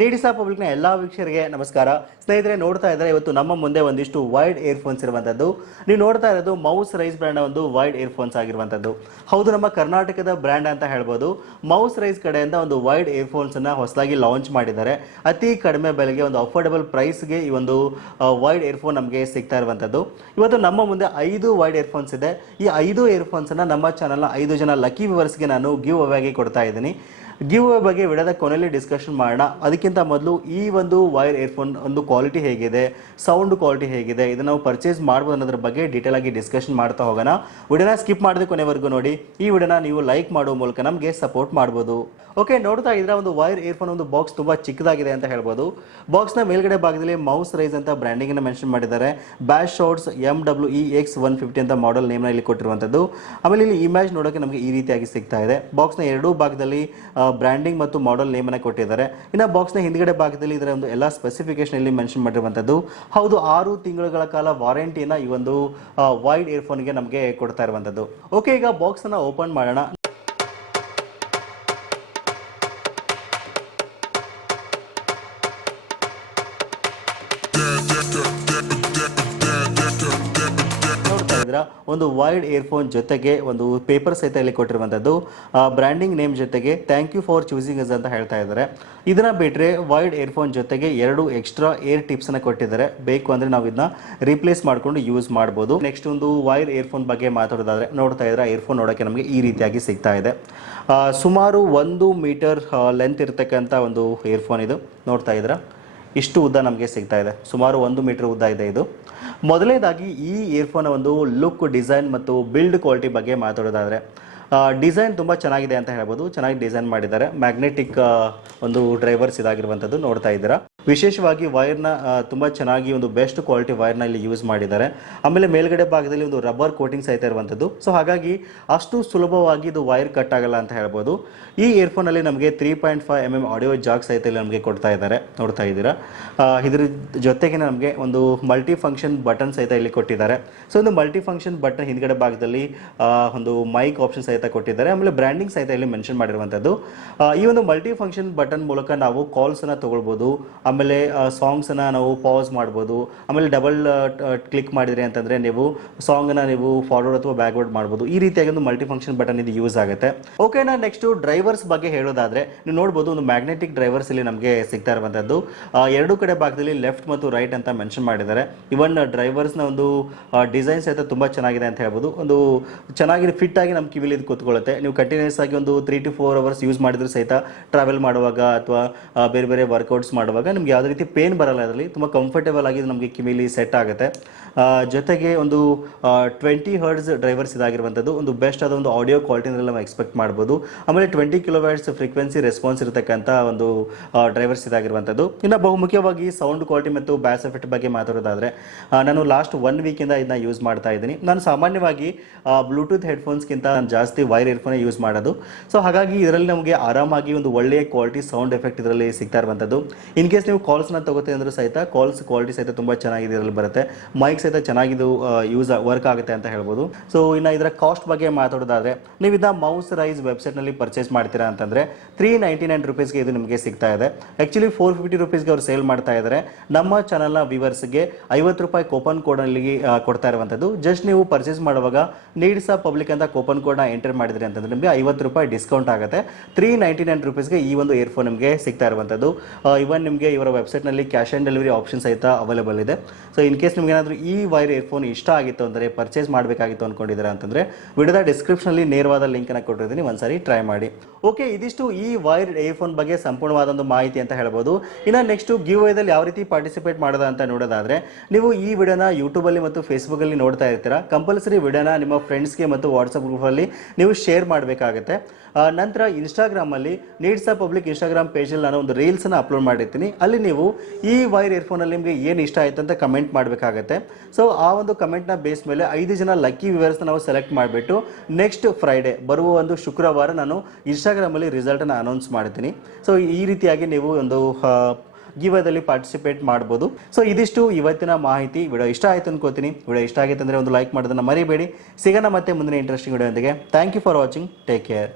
ನೀಡಿಸಾ ಪಬ್ಲಿಕ್ನ ಎಲ್ಲ ವೀಕ್ಷಕರಿಗೆ ನಮಸ್ಕಾರ. ಸ್ನೇಹಿತರೆ, ನೋಡ್ತಾ ಇದ್ದಾರೆ ಇವತ್ತು ನಮ್ಮ ಮುಂದೆ ಒಂದಿಷ್ಟು ವೈಡ್ ಇಯರ್ಫೋನ್ಸ್ ಇರುವಂಥದ್ದು. ನೀವು ನೋಡ್ತಾ ಇರೋದು ಮೌಸ್ ರೈಸ್ ಬ್ರ್ಯಾಂಡ್ ಒಂದು ವೈಡ್ ಇಯರ್ಫೋನ್ಸ್ ಆಗಿರುವಂಥದ್ದು. ಹೌದು, ನಮ್ಮ ಕರ್ನಾಟಕದ ಬ್ರ್ಯಾಂಡ್ ಅಂತ ಹೇಳ್ಬೋದು. ಮೌಸ್ ರೈಸ್ ಕಡೆಯಿಂದ ಒಂದು ವೈಡ್ ಇಯರ್ಫೋನ್ಸ್ ಅನ್ನ ಹೊಸದಾಗಿ ಲಾಂಚ್ ಮಾಡಿದ್ದಾರೆ. ಅತಿ ಕಡಿಮೆ ಬೆಲೆಗೆ ಒಂದು ಅಫೋರ್ಡಬಲ್ ಪ್ರೈಸ್ಗೆ ಈ ಒಂದು ವೈಡ್ ಇಯರ್ಫೋನ್ ನಮಗೆ ಸಿಗ್ತಾ ಇರುವಂಥದ್ದು. ಇವತ್ತು ನಮ್ಮ ಮುಂದೆ 5 ವೈಡ್ ಇಯರ್ಫೋನ್ಸ್ ಇದೆ. ಈ 5 ಇಯರ್ಫೋನ್ಸ್ ಅನ್ನ ನಮ್ಮ ಚಾನಲ್ನ 5 ಜನ ಲಕ್ಕಿ ವ್ಯೂವರ್ಸ್ಗೆ ನಾನು ಗಿವ್ ಅವೇ ಆಗಿ ಕೊಡ್ತಾ ಇದ್ದೀನಿ. ಗಿವ್ ಅವೇ ಬಗ್ಗೆ ವಿಡಿಯೋದ ಕೊನೆಯಲ್ಲಿ ಡಿಸ್ಕಷನ್ ಮಾಡೋಣ. ಅದಕ್ಕಿಂತ ಮೊದಲು ಈ ಒಂದು ವೈರ್ ಇಯರ್ಫೋನ್ ಒಂದು ಕ್ವಾಲಿಟಿ ಹೇಗಿದೆ, ಸೌಂಡ್ ಕ್ವಾಲಿಟಿ ಹೇಗಿದೆ, ಇದನ್ನು ನಾವು ಪರ್ಚೇಸ್ ಮಾಡ್ಬೋದು ಅನ್ನೋದ್ರ ಬಗ್ಗೆ ಡೀಟೇಲ್ ಆಗಿ ಡಿಸ್ಕಷನ್ ಮಾಡ್ತಾ ಹೋಗೋಣ. ವಿಡಿಯೋನ ಸ್ಕಿಪ್ ಮಾಡದೆ ಕೊನೆವರೆಗೂ ನೋಡಿ. ಈ ವಿಡಿಯೋನ ನೀವು ಲೈಕ್ ಮಾಡುವ ಮೂಲಕ ನಮಗೆ ಸಪೋರ್ಟ್ ಮಾಡ್ಬೋದು. ಓಕೆ, ನೋಡ್ತಾ ಇದ್ರೆ ಒಂದು ವೈರ್ ಇಯರ್ಫೋನ್ ಒಂದು ಬಾಕ್ಸ್ ತುಂಬಾ ಚಿಕ್ಕದಾಗಿದೆ ಅಂತ ಹೇಳ್ಬೋದು. ಬಾಕ್ಸ್ನ ಮೇಲ್ಗಡೆ ಭಾಗದಲ್ಲಿ ಮೌಸ್ ರೈಸ್ ಅಂತ ಬ್ರ್ಯಾಂಡಿಂಗ್ ಅನ್ನು ಮೆನ್ಷನ್ ಮಾಡಿದ್ದಾರೆ. ಬ್ಯಾಶ್ ಶಾರ್ಟ್ಸ್ MWEX150 ಅಂತ ಮಾಡೆಲ್ ನೇಮ್ನ ಇಲ್ಲಿ ಕೊಟ್ಟಿರುವಂಥದ್ದು. ಆಮೇಲೆ ಇಲ್ಲಿ ಇಮೇಜ್ ನೋಡೋಕೆ ನಮಗೆ ಈ ರೀತಿಯಾಗಿ ಸಿಗ್ತಾ ಇದೆ. ಬಾಕ್ಸ್ನ ಎರಡೂ ಭಾಗದಲ್ಲಿ ಬ್ರ್ಯಾಂಡಿಂಗ್ ಮತ್ತು ಮಾಡೆಲ್ ನೇಮನ್ನು ಕೊಟ್ಟಿದ್ದಾರೆ. ಇನ್ನು ಬಾಕ್ಸ್ನ ಹಿಂದ್ಗಡೆ ಭಾಗದಲ್ಲಿ ಇದರ ಒಂದು ಎಲ್ಲ ಸ್ಪೆಸಿಫಿಕೇಶನ್ ಇಲ್ಲಿ ಮೆನ್ಷನ್ ಮಾಡಿರುವಂಥದ್ದು. ಹೌದು, 6 ತಿಂಗಳುಗಳ ಕಾಲ ವಾರಂಟಿನ ಈ ಒಂದು ವೈಡ್ ಇಯರ್ಫೋನ್ಗೆ ನಮಗೆ ಕೊಡ್ತಾ ಇರುವಂಥದ್ದು. ಓಕೆ, ಈಗ ಬಾಕ್ಸ್ ಅನ್ನ ಓಪನ್ ಮಾಡೋಣ. ಒಂದು ವೈಡ್ ಇಯರ್ಫೋನ್ ಜೊತೆಗೆ ಒಂದು ಪೇಪರ್ ಸಹಿತ ಇಲ್ಲಿ ಕೊಟ್ಟಿರುವಂಥದ್ದು. ಬ್ರ್ಯಾಂಡಿಂಗ್ ನೇಮ್ ಜೊತೆಗೆ thank you for choosing us ಅಂತ ಹೇಳ್ತಾ ಇದ್ದಾರೆ. ಇದನ್ನ ಬಿಟ್ಟರೆ ವೈಡ್ ಇಯರ್ಫೋನ್ ಜೊತೆಗೆ 2 ಎಕ್ಸ್ಟ್ರಾ ಏರ್ ಟಿಪ್ಸ್ ಅನ್ನ ಕೊಟ್ಟಿದ್ದಾರೆ. ಬೇಕು ಅಂದ್ರೆ ನಾವು ಇದನ್ನ ರೀಪ್ಲೇಸ್ ಮಾಡ್ಕೊಂಡು ಯೂಸ್ ಮಾಡ್ಬೋದು. ನೆಕ್ಸ್ಟ್ ಒಂದು ವೈಡ್ ಇಯರ್ಫೋನ್ ಬಗ್ಗೆ ಮಾತಾಡೋದಾದ್ರೆ, ನೋಡ್ತಾ ಇದ್ರೆ ಇಯರ್ಫೋನ್ ನೋಡೋಕೆ ನಮಗೆ ಈ ರೀತಿಯಾಗಿ ಸಿಗ್ತಾ ಇದೆ. ಸುಮಾರು 1 ಮೀಟರ್ ಲೆಂತ್ ಇರತಕ್ಕಂಥ ಒಂದು ಇಯರ್ಫೋನ್ ಇದು. ನೋಡ್ತಾ ಇದ್ರ ಇಷ್ಟು ಉದ್ದ ನಮಗೆ ಸಿಗ್ತಾ ಇದೆ. ಸುಮಾರು 1 ಮೀಟರ್ ಉದ್ದ ಇದೆ ಇದು. ಮೊದಲನೇದಾಗಿ ಈ ಇಯರ್ಫೋನ್ ಒಂದು ಲುಕ್, ಡಿಸೈನ್ ಮತ್ತು ಬಿಲ್ಡ್ ಕ್ವಾಲಿಟಿ ಬಗ್ಗೆ ಮಾತಾಡೋದಾದರೆ, ಡಿಸೈನ್ ತುಂಬ ಚೆನ್ನಾಗಿದೆ ಅಂತ ಹೇಳ್ಬೋದು. ಚೆನ್ನಾಗಿ ಡಿಸೈನ್ ಮಾಡಿದ್ದಾರೆ. ಮ್ಯಾಗ್ನೆಟಿಕ್ ಒಂದು ಡ್ರೈವರ್ಸ್ ಇದಾಗಿರುವಂಥದ್ದು ನೋಡ್ತಾ ಇದ್ದೀರಾ. ವಿಶೇಷವಾಗಿ ವೈರ್ನ ತುಂಬ ಚೆನ್ನಾಗಿ ಒಂದು ಬೆಸ್ಟ್ ಕ್ವಾಲಿಟಿ ವೈರ್ನ ಇಲ್ಲಿ ಯೂಸ್ ಮಾಡಿದ್ದಾರೆ. ಆಮೇಲೆ ಮೇಲ್ಗಡೆ ಭಾಗದಲ್ಲಿ ಒಂದು ರಬ್ಬರ್ ಕೋಟಿಂಗ್ ಸಹಿತ ಇರುವಂಥದ್ದು. ಸೊ ಹಾಗಾಗಿ ಅಷ್ಟು ಸುಲಭವಾಗಿ ಇದು ವೈರ್ ಕಟ್ ಆಗಲ್ಲ ಅಂತ ಹೇಳ್ಬೋದು. ಈ ಇಯರ್ಫೋನಲ್ಲಿ ನಮಗೆ 3.5 mm ಆಡಿಯೋ ಜಾಕ್ ಸಹಿತ ಇಲ್ಲಿ ನಮಗೆ ಕೊಡ್ತಾ ಇದ್ದಾರೆ. ನೋಡ್ತಾ ಇದ್ದೀರಾ. ಇದ್ರ ಜೊತೆಗೆ ನಮಗೆ ಒಂದು ಮಲ್ಟಿ ಫಂಕ್ಷನ್ ಬಟನ್ ಸಹಿತ ಇಲ್ಲಿ ಕೊಟ್ಟಿದ್ದಾರೆ. ಸೊ ಒಂದು ಮಲ್ಟಿ ಫಂಕ್ಷನ್ ಬಟನ್ ಹಿಂದ್ಗಡೆ ಭಾಗದಲ್ಲಿ ಒಂದು ಮೈಕ್ ಆಪ್ಷನ್ ಸಹಿತ ಕೊಟ್ಟಿದ್ದಾರೆ. ಆಮೇಲೆ ಬ್ರ್ಯಾಂಡಿಂಗ್ ಸಹಿತ ಇಲ್ಲಿ ಮೆನ್ಷನ್ ಮಾಡಿರುವಂಥದ್ದು. ಈ ಒಂದು ಮಲ್ಟಿ ಫಂಕ್ಷನ್ ಬಟನ್ ಮೂಲಕ ನಾವು ಕಾಲ್ಸನ್ನು ತಗೊಳ್ಬೋದು. ಆಮೇಲೆ ಸಾಂಗ್ಸನ್ನು ನಾವು ಪಾಸ್ ಮಾಡ್ಬೋದು. ಆಮೇಲೆ ಡಬಲ್ ಕ್ಲಿಕ್ ಮಾಡಿದ್ರಿ ಅಂತಂದರೆ ನೀವು ಸಾಂಗನ್ನು ನೀವು ಫಾರ್ವರ್ಡ್ ಅಥವಾ ಬ್ಯಾಕ್ವರ್ಡ್ ಮಾಡ್ಬೋದು. ಈ ರೀತಿಯಾಗಿ ಒಂದು ಮಲ್ಟಿ ಫಂಕ್ಷನ್ ಬಟನ್ ಇದು ಯೂಸ್ ಆಗುತ್ತೆ. ಓಕೆನಾ, ನೆಕ್ಸ್ಟ್ ಡ್ರೈವರ್ಸ್ ಬಗ್ಗೆ ಹೇಳೋದಾದರೆ, ನೀವು ನೋಡ್ಬೋದು ಒಂದು ಮ್ಯಾಗ್ನೆಟಿಕ್ ಡ್ರೈವರ್ಸ್ ಇಲ್ಲಿ ನಮಗೆ ಸಿಗ್ತಾ ಇರುವಂಥದ್ದು. ಎರಡೂ ಕಡೆ ಭಾಗದಲ್ಲಿ ಲೆಫ್ಟ್ ಮತ್ತು ರೈಟ್ ಅಂತ ಮೆನ್ಷನ್ ಮಾಡಿದ್ದಾರೆ. ಇವನ್ ಡ್ರೈವರ್ಸ್ನ ಒಂದು ಡಿಸೈನ್ ಸಹಿತ ತುಂಬ ಚೆನ್ನಾಗಿದೆ ಅಂತ ಹೇಳ್ಬೋದು. ಒಂದು ಚೆನ್ನಾಗಿ ಫಿಟ್ ಆಗಿ ನಮ್ಮ ಕಿವಿಲಿ ಇದು ಕೂತ್ಕೊಳ್ಳುತ್ತೆ. ನೀವು ಕಂಟಿನ್ಯೂಸ್ ಆಗಿ ಒಂದು 3 to 4 hours ಯೂಸ್ ಮಾಡಿದ್ರು ಸಹಿತ ಟ್ರಾವೆಲ್ ಮಾಡುವಾಗ ಅಥವಾ ಬೇರೆ ಬೇರೆ ವರ್ಕೌಟ್ಸ್ ಮಾಡುವಾಗ ನಿಮ್ಗೆ ಯಾವುದೇ ರೀತಿ ಪೇನ್ ಬರಲ್ಲ. ಅದರಲ್ಲಿ ತುಂಬ ಕಂಫರ್ಟೇಬಲ್ ಆಗಿ ನಮಗೆ ಕಿವಿಲಿ ಸೆಟ್ ಆಗುತ್ತೆ. ಜೊತೆಗೆ ಒಂದು 20 Hz ಡ್ರೈವರ್ಸ್ ಇದಾಗಿರುವಂಥದ್ದು. ಒಂದು ಬೆಸ್ಟ್ ಆದ ಒಂದು ಆಡಿಯೋ ಕ್ವಾಲಿಟಿನಲ್ಲಿ ನಾವು ಎಕ್ಸ್ಪೆಕ್ಟ್ ಮಾಡ್ಬೋದು. ಆಮೇಲೆ 20 kHz ಫ್ರೀಕ್ವೆನ್ಸಿ ರೆಸ್ಪಾನ್ಸ್ ಇರತಕ್ಕಂಥ ಒಂದು ಡ್ರೈವರ್ಸ್ ಇದಾಗಿರುವಂಥದ್ದು. ಇನ್ನು ಬಹುಮುಖ್ಯವಾಗಿ ಸೌಂಡ್ ಕ್ವಾಲಿಟಿ ಮತ್ತು ಬ್ಯಾಸ್ ಎಫೆಕ್ಟ್ ಬಗ್ಗೆ ಮಾತಾಡೋದಾದರೆ, ನಾನು ಲಾಸ್ಟ್ 1 ವೀಕಿಂದ ಇದನ್ನ ಯೂಸ್ ಮಾಡ್ತಾ ಇದ್ದೀನಿ. ನಾನು ಸಾಮಾನ್ಯವಾಗಿ ಬ್ಲೂಟೂತ್ ಹೆಡ್ಫೋನ್ಸ್ಗಿಂತ ನಾನು ಜಾಸ್ತಿ ವೈರ್ ಇಯರ್ಫೋನ್ ಯೂಸ್ ಮಾಡೋದು. ಸೊ ಹಾಗಾಗಿ ಇದರಲ್ಲಿ ನಮಗೆ ಆರಾಮಾಗಿ ಒಂದು ಒಳ್ಳೆಯ ಕ್ವಾಲಿಟಿ ಸೌಂಡ್ ಎಫೆಕ್ಟ್ ಇದರಲ್ಲಿ ಸಿಗ್ತಾ ಇರುವಂಥದ್ದು. ಇನ್ ಕೇಸ್ ನೀವು ಕಾಲ್ಸ್ನ ತಗೋತೀವಿ ಅಂದರೂ ಸಹಿತ ಕಾಲ್ಸ್ ಕ್ವಾಲಿಟಿ ಸಹಿತ ತುಂಬ ಚೆನ್ನಾಗಿದೆ ಇದರಲ್ಲಿ ಬರುತ್ತೆ. ಮೈಕ್ ಸಹಿತ ಚೆನ್ನಾಗಿದು ವರ್ಕ್ ಆಗುತ್ತೆ ಅಂತ ಹೇಳ್ಬೋದು. ಸೊ ಇನ್ನು ಇದರ ಕಾಸ್ಟ್ ಬಗ್ಗೆ ಮಾತಾಡೋದಾದರೆ, ನೀವು ಇದನ್ನ ಮೌಸರೈಸ್ ವೆಬ್ಸೈಟ್ನಲ್ಲಿ ಪರ್ಚೇಸ್ ಮಾಡ್ತೀರಾ ಅಂತಂದರೆ 399 rupeesಗೆ ಇದು ನಿಮಗೆ ಸಿಗ್ತಾ ಇದೆ. ಆ್ಯಕ್ಚುಲಿ 450 rupeesಗೆ ಅವ್ರು ಸೇಲ್ ಮಾಡ್ತಾ ಇದ್ದಾರೆ. ನಮ್ಮ ಚಾನಲ್ನ ವ್ಯೂವರ್ಸ್ಗೆ 50 ರೂಪಾಯಿ ಕೂಪನ್ ಕೋಡಲ್ಲಿ ಕೊಡ್ತಾ ಇರುವಂಥದ್ದು. ಜಸ್ಟ್ ನೀವು ಪರ್ಚೇಸ್ ಮಾಡುವಾಗ ನೀಡ್ಸಾ ಪಬ್ಲಿಕ್ ಅಂತ ಕೂಪನ್ ಕೋಡ್ನ ಎಂಟರ್ ಮಾಡಿದ್ರಿ ಅಂತಂದರೆ ನಿಮಗೆ 50 ರೂಪಾಯಿ ಡಿಸ್ಕೌಂಟ್ ಆಗುತ್ತೆ. 399 rupeesಗೆ ಈ ಒಂದು ಇಯರ್ಫೋನ್ ನಿಮಗೆ ಸಿಗ್ತಾ ಇರುವಂಥದ್ದು. ಇವನ್ ನಿಮಗೆ ಇವರ ವೆಬ್ಸೈಟ್ನಲ್ಲಿ ಕ್ಯಾಶ್ ಆನ್ ಡೆಲಿವರಿ ಆಪ್ಷನ್ ಸಹಿತ ಅವೈಲೇಬಲ್ ಇದೆ. ಸೊ ಇನ್ ಕೇಸ್ ನಿಮ್ಗೆ ಏನಾದರೂ ಈ ವೈರ್ ಇಯರ್ಫೋನ್ ಇಷ್ಟ ಆಗಿತ್ತು ಅಂದರೆ, ಪರ್ಚೇಸ್ ಮಾಡಬೇಕಾಗಿತ್ತು ಅಂದ್ಕೊಂಡಿದ್ದೀರಾ ಅಂತಂದರೆ, ವಿಡಿಯೋದ ಡಿಸ್ಕ್ರಿಪ್ಷನಲ್ಲಿ ನೇರವಾದ ಲಿಂಕನ್ನು ಕೊಟ್ಟಿರ್ತೀನಿ, ಒಂದ್ಸಾರಿ ಟ್ರೈ ಮಾಡಿ. ಓಕೆ, ಇದಿಷ್ಟು ಈ ವೈರ್ ಇಯರ್ಫೋನ್ ಬಗ್ಗೆ ಸಂಪೂರ್ಣವಾದ ಒಂದು ಮಾಹಿತಿ ಅಂತ ಹೇಳ್ಬೋದು. ಇನ್ನು ನೆಕ್ಸ್ಟ್ ಗಿವ್ ಅವೇದಲ್ಲಿ ಯಾವ ರೀತಿ ಪಾರ್ಟಿಸಿಪೇಟ್ ಮಾಡೋದು ಅಂತ ನೋಡೋದಾದರೆ, ನೀವು ಈ ವಿಡಿಯೋನ ಯೂಟ್ಯೂಬಲ್ಲಿ ಮತ್ತು ಫೇಸ್ಬುಕ್ಕಲ್ಲಿ ನೋಡ್ತಾ ಇರ್ತೀರಾ. ಕಂಪಲ್ಸರಿ ವಿಡಿಯೋನ ನಿಮ್ಮ ಫ್ರೆಂಡ್ಸ್ಗೆ ಮತ್ತು ವಾಟ್ಸಪ್ ಗ್ರೂಪಲ್ಲಿ ನೀವು ಶೇರ್ ಮಾಡಬೇಕಾಗುತ್ತೆ. ನಂತರ ಇನ್ಸ್ಟಾಗ್ರಾಮಲ್ಲಿ ನೀಡ್ಸಾ ಪಬ್ಲಿಕ್ ಇನ್ಸ್ಟಾಗ್ರಾಮ್ ಪೇಜಲ್ಲಿ ನಾನು ಒಂದು ರೀಲ್ಸನ್ನು ಅಪ್ಲೋಡ್ ಮಾಡಿರ್ತೀನಿ. ಅಲ್ಲಿ ನೀವು ಈ ವೈರ್ ಇಯರ್ಫೋನಲ್ಲಿ ನಿಮಗೆ ಏನು ಇಷ್ಟ ಆಯಿತು ಅಂತ ಕಮೆಂಟ್ ಮಾಡಬೇಕಾಗತ್ತೆ. ಸೊ ಆ ಒಂದು ಕಮೆಂಟ್ನ ಬೇಸ್ ಮೇಲೆ 5 ಜನ ಲಕ್ಕಿ ವ್ಯೂವರ್ಸ್ನ ನಾವು ಸೆಲೆಕ್ಟ್ ಮಾಡಿಬಿಟ್ಟು ನೆಕ್ಸ್ಟ್ ಫ್ರೈಡೇ ಬರುವ ಒಂದು ಶುಕ್ರವಾರ ನಾನು ಇನ್ಸ್ಟಾಗ್ರಾಮಲ್ಲಿ ರಿಸಲ್ಟನ್ನು ಅನೌನ್ಸ್ ಮಾಡ್ತೀನಿ. ಸೊ ಈ ರೀತಿಯಾಗಿ ನೀವು ಒಂದು ಗಿವ್ ಅವೇದಲ್ಲಿ ಪಾರ್ಟಿಸಿಪೇಟ್ ಮಾಡ್ಬೋದು. ಸೊ ಇದಿಷ್ಟು ಇವತ್ತಿನ ಮಾಹಿತಿ. ವಿಡಿಯೋ ಇಷ್ಟ ಆಯಿತು ಅನ್ಕೋತೀನಿ. ವಿಡಿಯೋ ಇಷ್ಟ ಆಗಿತ್ತು ಅಂದರೆ ಒಂದು ಲೈಕ್ ಮಾಡೋದನ್ನು ಮರಿಬೇಡಿ. ಸಿಗೋಣ ಮತ್ತೆ ಮುಂದಿನ ಇಂಟ್ರೆಸ್ಟಿಂಗ್ ವಿಡಿಯೋ ಜೊತೆಗೆ. Thank you for watching. Take care.